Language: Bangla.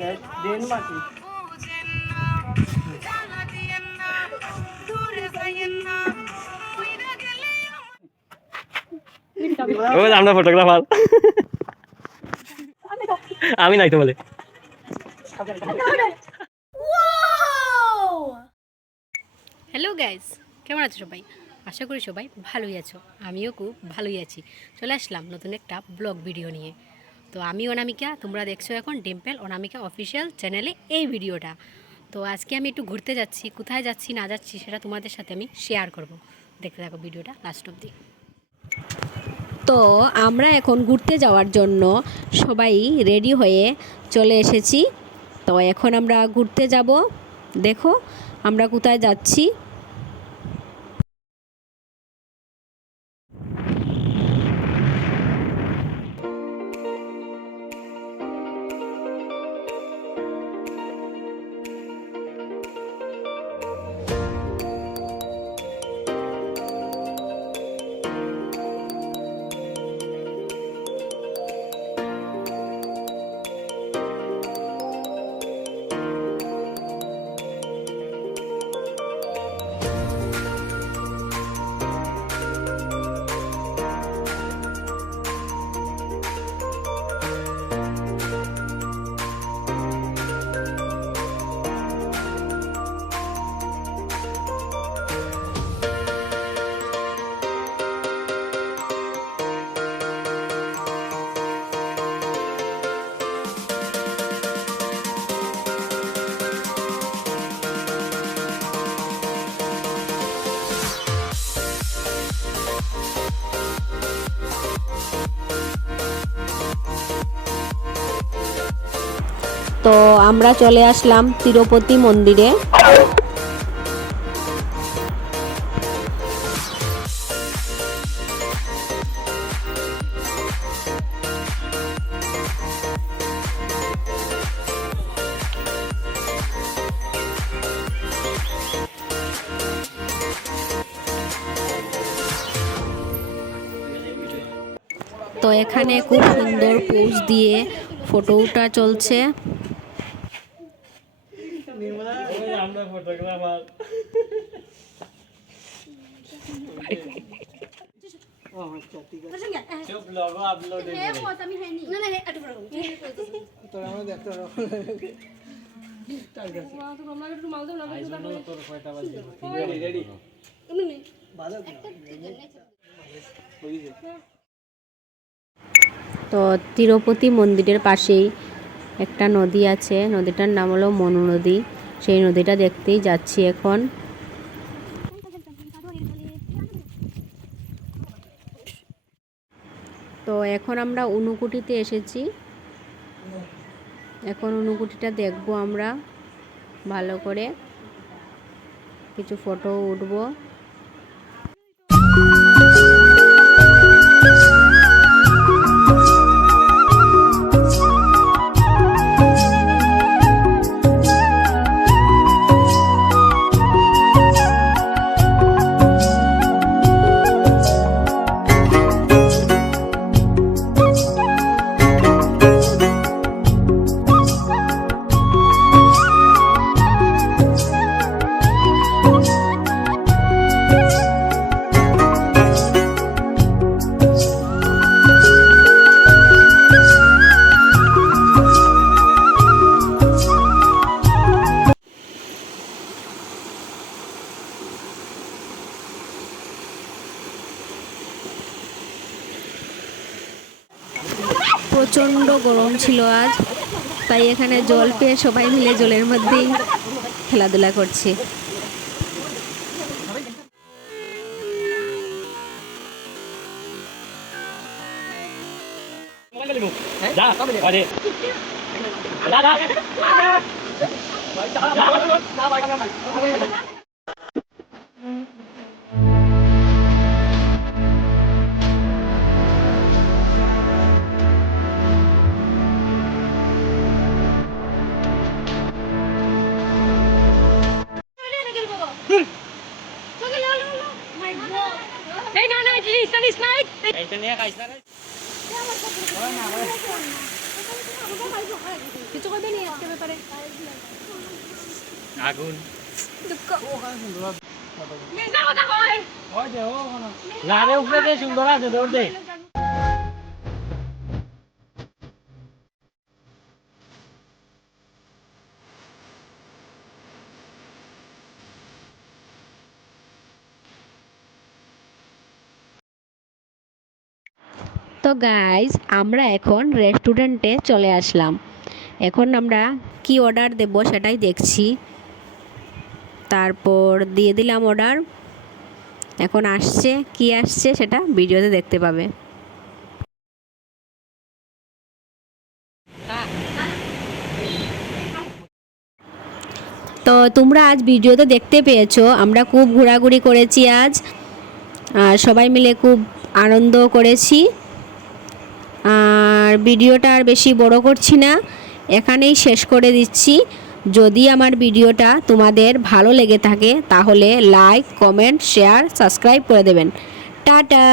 দেন মাটি আমরা ফটোগ্রাফার আমি নাই তো বলে হ্যালো গাইজ, কেমন আছো সবাই? আশা করি সবাই ভালোই আছো, আমিও খুব ভালোই আছি। চলে আসলাম নতুন একটা ব্লগ ভিডিও নিয়ে। তো আমি অনামিকা, তোমরা দেখছো এখন ডিম্পল অনামিকা অফিসিয়াল চ্যানেলে এই ভিডিওটা। তো আজকে আমি একটু ঘুরতে যাচ্ছি, কোথায় যাচ্ছি না যাচ্ছি সেটা তোমাদের সাথে আমি শেয়ার করব। দেখতে থাকো ভিডিওটা লাস্ট অবধি। তো আমরা এখন ঘুরতে যাওয়ার জন্য সবাই রেডি হয়ে চলে এসেছি। তো এখন আমরা ঘুরতে যাব। দেখো আমরা কোথায় যাচ্ছি। তো আমরা চলে আসলাম তিরুপতি মন্দিরে। তো এখানে খুব সুন্দর পোজ দিয়ে ফটো ওঠা চলছে। আমরা ফটোগ্রাফার সব লোগো আপলোড তো তিরুপতি মন্দিরের পাশেই একটা নদী আছে, নদীটার নাম হলো মনু নদী। সেই নদীটা দেখতেই যাচ্ছি এখন। তো এখন আমরা ঊনকোটিতে এসেছি, এখন ঊনকোটিটা দেখবো আমরা ভালো করে, কিছু ফটো উঠবো। প্রচণ্ড গরম ছিল আজ, তাই এখানে জল পেয়ে সবাই মিলে জলের মধ্যেই খেলাধুলা করছে। কিছু করবে নি আজকে ব্যাপারে আগুন দুঃখ লারে উপরে দে সুন্দর আছে দৌড় দে তো গাইজ আমরা এখন রেস্টুরেন্টে চলে আসলাম। এখন আমরা কি অর্ডার দেব সেটাই দেখছি। তারপর দিয়ে দিলাম অর্ডার। এখন আসছে কি আসছে সেটা ভিডিওতে দেখতে পাবে। তো তোমরা আজ ভিডিওতে দেখতে পেয়েছো আমরা খুব ঘোরাঘুরি করেছি আজ, আর সবাই মিলে খুব আনন্দ করেছি। আর ভিডিওটা আর বেশি বড় করছি না, এখানেই শেষ করে দিচ্ছি। যদি আমার ভিডিওটা তোমাদের ভালো লেগে থাকে তাহলে লাইক, কমেন্ট, শেয়ার, সাবস্ক্রাইব করে দেবেন। টাটা।